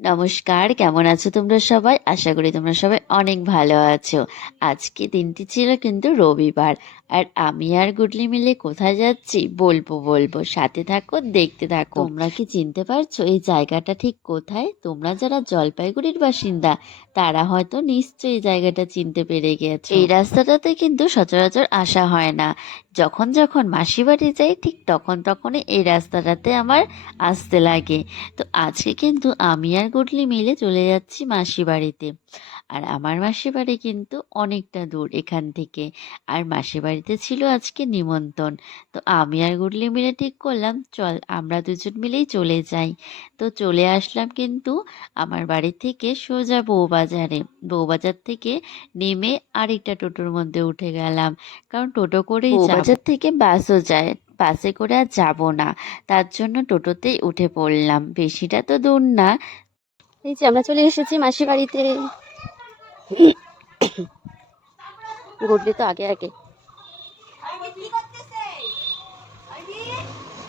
নমস্কার, কেমন আছো তোমরা সবাই? আশা করি তোমরা সবাই অনেক ভালো আছো। আজকে দিনটি ছিল কিন্তু রবিবার, আর আমি আর গুডলি মিলে কোথায় যাচ্ছি বলবো, সাথে থাকো, দেখতে থাকো। তোমরা কি চিনতে পারছো এই জায়গাটা ঠিক কোথায়? তোমরা যারা জলপাইগুড়ির বাসিন্দা তারা হয়তো নিশ্চয়ই এই জায়গাটা চিনতে পেরে গেছো। এই রাস্তাটাতে কিন্তু সচরাচর আসা হয় না। যখন যখন মাসি বাড়ি যাই ঠিক তখনই এই রাস্তাটাতে আমার আসতে লাগে। তো আজকে কিন্তু আমি আর গুডলি মিলে চলে যাচ্ছি মাসি বাড়িতে। আর আমার মাসি বাড়ি কিন্তু অনেকটা দূর এখান থেকে। আর মাসি বাড়িতে ছিল আজকে নিমন্ত্রণ। তো আমি আর গুডলি মিলে ঠিক করলাম চল আমরা দুজন মিলেই চলে যাই। তো চলে আসলাম কিন্তু আমার বাড়ি থেকে সোজা বউবাজারে। বউবাজার থেকে নেমে আরেকটা টোটোর মধ্যে উঠে গেলাম, কারণ টোটো করেই বউবাজার থেকে বাসও যায়, বাসে করে আর যাবো না। তার জন্য টোটোতেই উঠে পড়লাম, বেশিটা তো দূর না। এই যে আমরা চলে এসেছি মাসি বাড়িতে। গুডলি তো আগে আগে।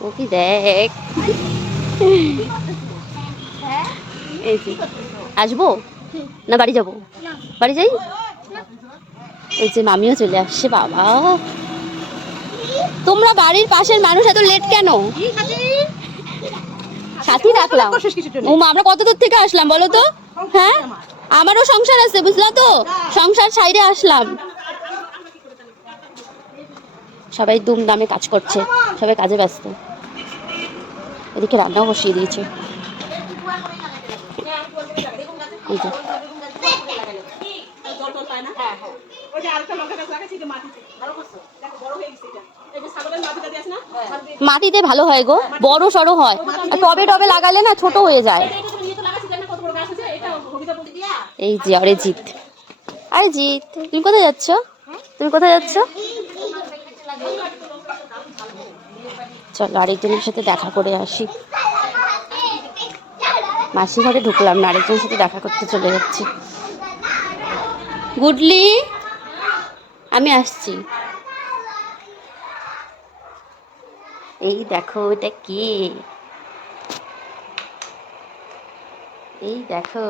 ও কি দেখ, এই যে আসবো না বাড়ি যাবো? বাড়ি যাই। এই যে মামিও চলে আসছে। বাবা, তোমরা বাড়ির পাশের মানুষ এত লেট কেন? সাথী রাখলাম। ও মা, আমরা কত দূর থেকে আসলাম বলো তো? হ্যাঁ, আমারও সংসার আছে বুঝলা তো, সংসার সাইডে আসলাম। সবাই দুমদামে কাজ করছে, সবাই কাজে ব্যস্ত। এদিকে রান্নাও বসিয়ে দিয়েছে। এই যে মাটিতে ভালো হয় গো, বড় সড়ো হয়। আর টবে টবে লাগালে না ছোট হয়ে যায়। এই যে আরে জিৎ, আরে জিৎ, তুমি কোথায় যাচ্ছ? তুমি কোথায় যাচ্ছ? চলো আরেকজনের সাথে দেখা করে আসি। মাসি ঘরে ঢুকলাম না, আরেকজনের সাথে দেখা করতে চলে যাচ্ছি। গুডলি, আমি আসছি। এই দেখো এটা কে, এই দেখো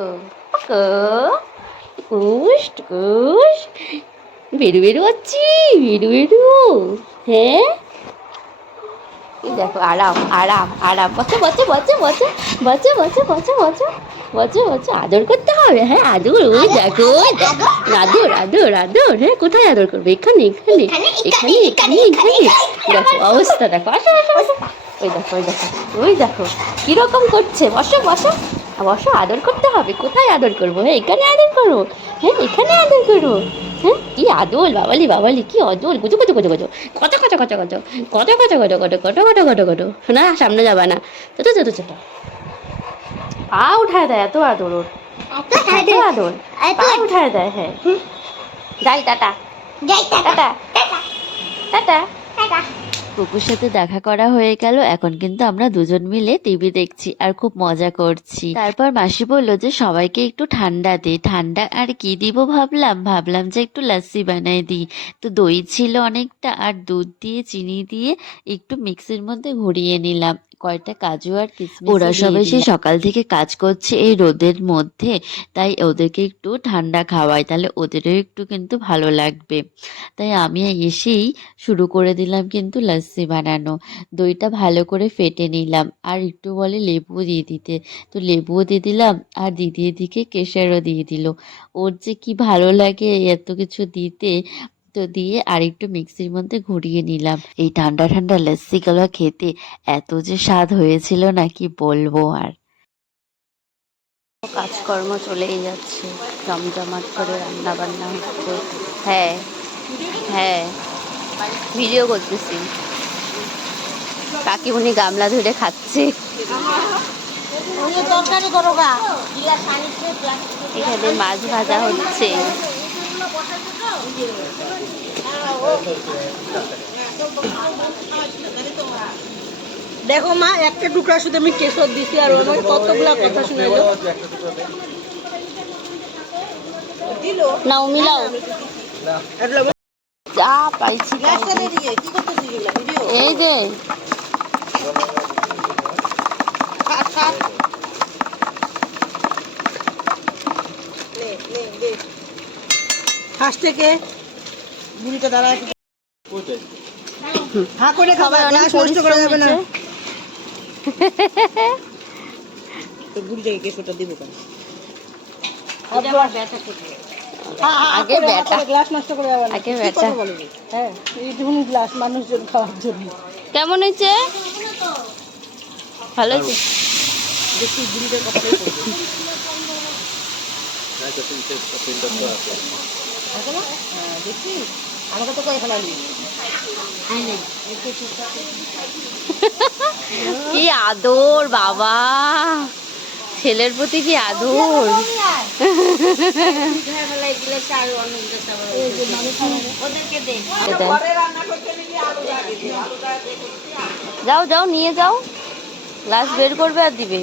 কুস কুস, বেরু বেরু আছি, বেরু বেরু। হ্যাঁ, এই দেখো আরাম আরাম আরাম, বসে বসে বসে বসে বসে বসে বসে বসে বসে বসে আদর করতে হবে। হ্যাঁ আদর, ওই দেখো আদর আদর আদর। হ্যাঁ কোথায় আদর করবে? এখানে এখানে এখানে এখানে এখানে। দেখো অবস্থা দেখো, আসো আসো আসো। ওই দেখো ওই দেখো ওই দেখো কিরকম করছে। বসো বসো বসো, আদর করতে হবে। কোথায় আদর করবো? হ্যাঁ এখানে আদর করো, হ্যাঁ এখানে আদর করো। হ্যাঁ কি আদর, বাবালি বাবালি কি আদর। গুজো গুজো গুজো গুজো, কত কত কত কত কত কত কত কত কত কত কত কত। না সামনে যাবা না, ছোট ছোট ছোট। পা উঠায় দেয়, এত আদর ওর, এত আদর। পা উঠায় দেয়। হ্যাঁ যাই, টাটা যাই, টাটা টাটা টাটা। কুকুর সাথে দেখা করা হয়ে গেল। এখন কিন্তু আমরা দুজন মিলে টিভি দেখছি আর খুব মজা করছি। তারপর মাসি বললো যে সবাইকে একটু ঠান্ডা দে। ঠান্ডা আর কি দিব ভাবলাম যে একটু লাস্সি বানাই দিই। তো দই ছিল অনেকটা, আর দুধ দিয়ে চিনি দিয়ে একটু মিক্সির মধ্যে ঘুরিয়ে নিলাম, কয়টা কাজু আর কিশমিশ। ওরা সবাই সেই সকাল থেকে কাজ করছে এই রোদের মধ্যে, তাই ওদেরকে একটু ঠান্ডা খাওয়াই, তাহলে ওদেরও একটু কিন্তু ভালো লাগবে। তাই আমি এসেই শুরু করে দিলাম কিন্তু লাস্সি বানানো। দইটা ভালো করে ফেটে নিলাম, আর একটু বলে লেবু দিয়ে দিতে, তো লেবুও দিয়ে দিলাম, আর দিদি এদিকে কেশরও দিয়ে দিল। ওর যে কি ভালো লাগে এত কিছু দিতে। তো দিয়ে আর একটু মিক্সির মধ্যে ঘুরিয়ে নিলাম। এই ঠান্ডা ঠান্ডা লাস্সিগুলো খেতে এত যে স্বাদ হয়েছিল না কি বলবো আর। কাজকর্ম চলেই যাচ্ছে, জমজমাট করে রান্না বান্না হচ্ছে। হ্যাঁ হ্যাঁ, ভিডিও করতেছি। কাকিমুনি গামলা ধরে খাচ্ছে। এখানে মাছ ভাজা হচ্ছে। দেখো মা, একটা টুকরা শুধু আমি কেশর দিছি, আর ওর মধ্যে কতগুলা কথা শুনাইলো। নাও মিলাও, যা পাইছি তাই। এই যে ফার্স্ট থেকে বুড়িটা দাঁড়ায় হ্যাঁ করে খাবার গ্লাস নষ্ট করা যাবে না তো বুড়ি থেকে কেশরটা দিব কেন আগে ব্যাটা গ্লাস নষ্ট করে যাবে না আগে ব্যাটা হ্যাঁ এইটুকুনি গ্লাস মানুষজন খাওয়ার জন্য কেমন হয়েছে ভালো হয়েছে দেখি বুড়িদের কথাটাই বলবো হ্যাঁ দেখি আমাকে তো কয়েকখানা আনবি কি আদর বাবা, ছেলের প্রতি কি আদর। যাও যাও নিয়ে যাও, গ্লাস বের করবে আর দিবে।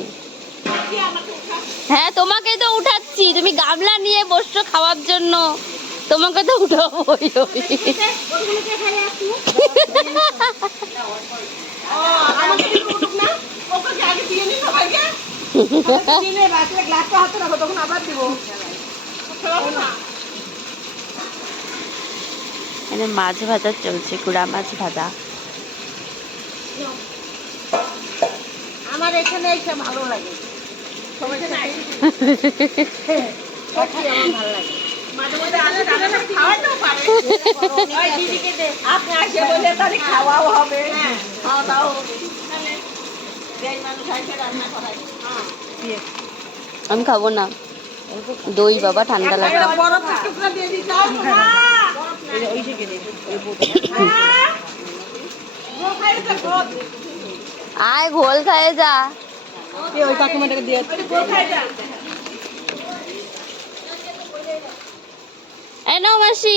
হ্যাঁ তোমাকে তো উঠাচ্ছি, তুমি গামলা নিয়ে বসছো খাওয়ার জন্য, তোমাকে তো উঠাবো। এখানে মাছ ভাজা চলছে, গুড়া মাছ ভাজা। আমার এখানে এইটা ভালো লাগে, সবাই আমার ভালো লাগে। মাঝে মধ্যে আসে তাহলে খাওয়াতেও পারে, ওই দিদিকে দে, আপনি আসে বলে তাহলে খাওয়াও হবে, খাওয়া দাওয়া হবে, তাহলে যেই মানুষ আসে রান্না করাই। আমি খাবো না দই বাবা, ঠান্ডা লাগে। বরফের টুকরা দিয়ে দিতে হবে না, ওই থেকে দে, ওই বোতলে আয় ঘোল খায়ে যা। ওই কাকিমাটাকে দিয়ে গোল খাই যা। এই নাও মাসি,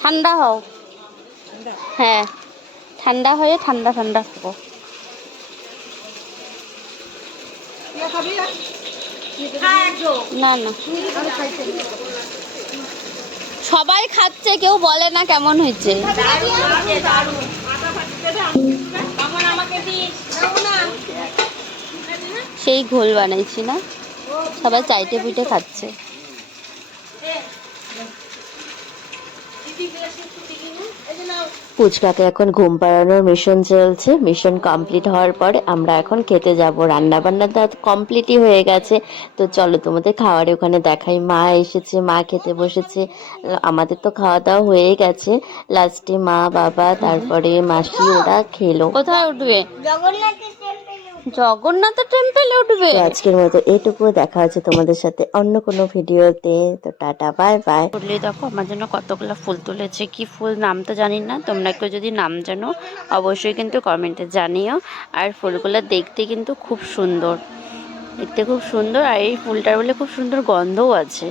ঠান্ডা হও। হ্যাঁ ঠান্ডা হয়ে ঠান্ডা ঠান্ডা খাবো। না না সবাই খাচ্ছে, কেউ বলে না কেমন হয়েছে। সেই ঘোল বানাইছি না, সবাই চাইটে পুইটে খাচ্ছে। পুচকাকে এখন ঘুম পাড়ানোর মিশন চলছে। মিশন কমপ্লিট হওয়ার পরে আমরা এখন খেতে যাব। রান্না বান্না তো কমপ্লিটই হয়ে গেছে, তো চলো তোমাদের খাওয়ার ওখানে দেখাই। মা এসেছে, মা খেতে বসেছে, আমাদের তো খাওয়া দাওয়া হয়ে গেছে। লাস্টে মা, বাবা, তারপরে মাসি ওরা খেলো। কোথায় উঠবে? জগন্নাথ টেম্পলে উঠবে। তো আজকের মতো এটুকু, দেখা হচ্ছে তোমাদের সাথে অন্য কোনো ভিডিওতে। তো টাটা, বাই বাই। ফুললি দেখো আমার জন্য কতগুলো ফুল তুলেছে, কি ফুল নাম তো জানি না, তোমরা কেউ যদি নাম জানো অবশ্যই কিন্তু কমেন্টে জানিও। আর ফুলগুলো দেখতে কিন্তু খুব সুন্দর, দেখতে খুব সুন্দর, আর এই ফুলটার বলে খুব সুন্দর গন্ধও আছে।